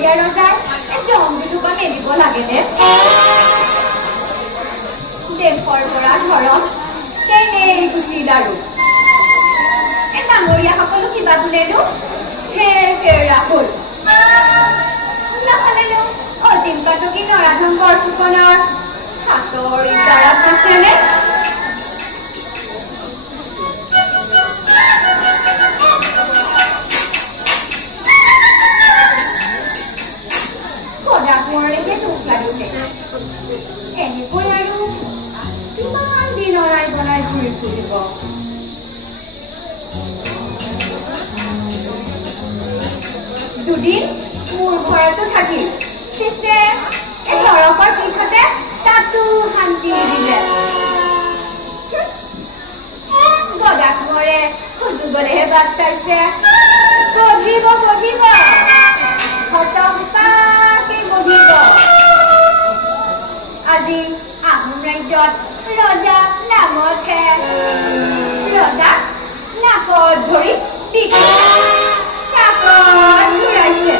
মংগলীয়া ৰজাই জংগুটোপা মেলিব লাগেনে দেশৰ পৰা ধৰক কেনেই গুচিল আৰু ডাঙৰীয়া সকলো কিবা বোলেনো হেৰা হ'ল নহ'লেনো অজিন কাটকি নৰাধম বৰফুকনৰ হাতৰ ইচাৰাত নাছেনে কোঁৱৰলৈকে দুখ লাগিছে এনেকৈ আৰু কিমান দিন অৰাই বনাই ঘূৰি ফুৰিব দুদিন মোৰ ঘৰতো থাকিল পিছে নৰকৰ পিছতে তাতো শান্তি দিলে গদা কোঁৱৰে সুযোগলেহে বাট চাইছে গঢ়িব হতপাকে গঢ়িব আজি আহোম ৰাজ্যত ৰজা নামতহে ৰজা নাকত ধৰি চাকত ঘূৰাইছে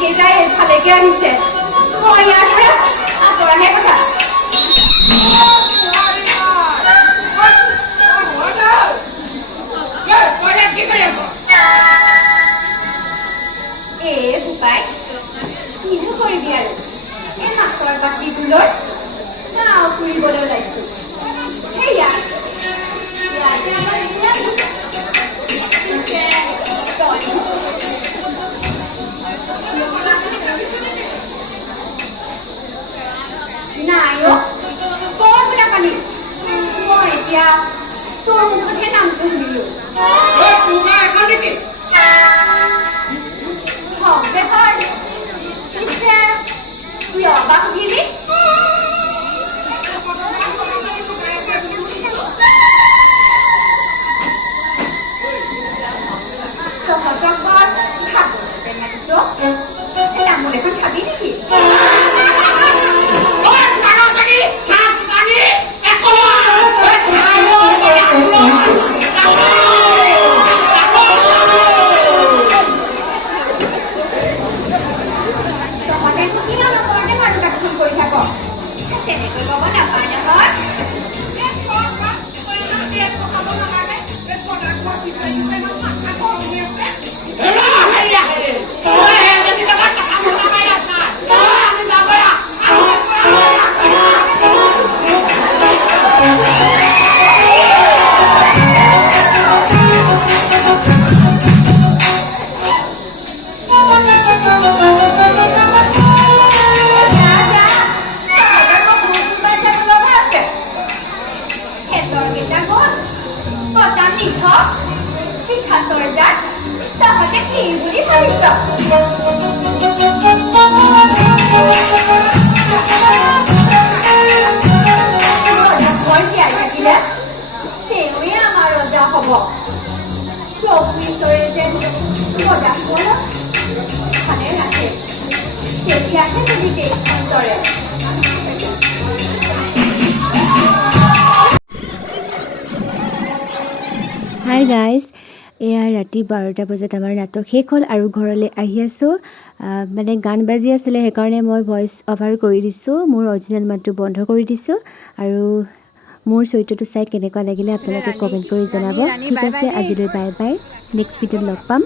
কেইটাই এইফালেকে আহিছে মই ইয়াৰ পৰা আঁতৰাহে কথা বোপাই কিনো কৰিবি আৰু এই মাছৰ বাচিটো লৈ গাঁও ফুৰিবলৈ ওলাইছো সেয়া নাই বৰ শুনা পানী মই এতিয়া তোৰ মুখতহে নামটো শুনিলো পিছে কিয় বা সুধিলি তহঁতক বৰ খাবলৈ মাতিছ তামোল এখন খাবি নেকি হাই গাইজ এয়া ৰাতি 12টা বজাত আমাৰ নাটক শেষ হ'ল আৰু ঘৰলৈ আহি আছোঁ মানে গান বাজি আছিলে সেইকাৰণে মই ভইচ অভাৰ কৰি দিছোঁ মোৰ অৰিজিনেল মাতটো বন্ধ কৰি দিছোঁ আৰু মোৰ চৰিত্ৰটো চাই কেনেকুৱা লাগিলে আপোনালোকে কমেণ্ট কৰি জনাব ঠিক আছে আজিলৈ বাই বাই নেক্সট ভিডিঅ'ত লগ পাম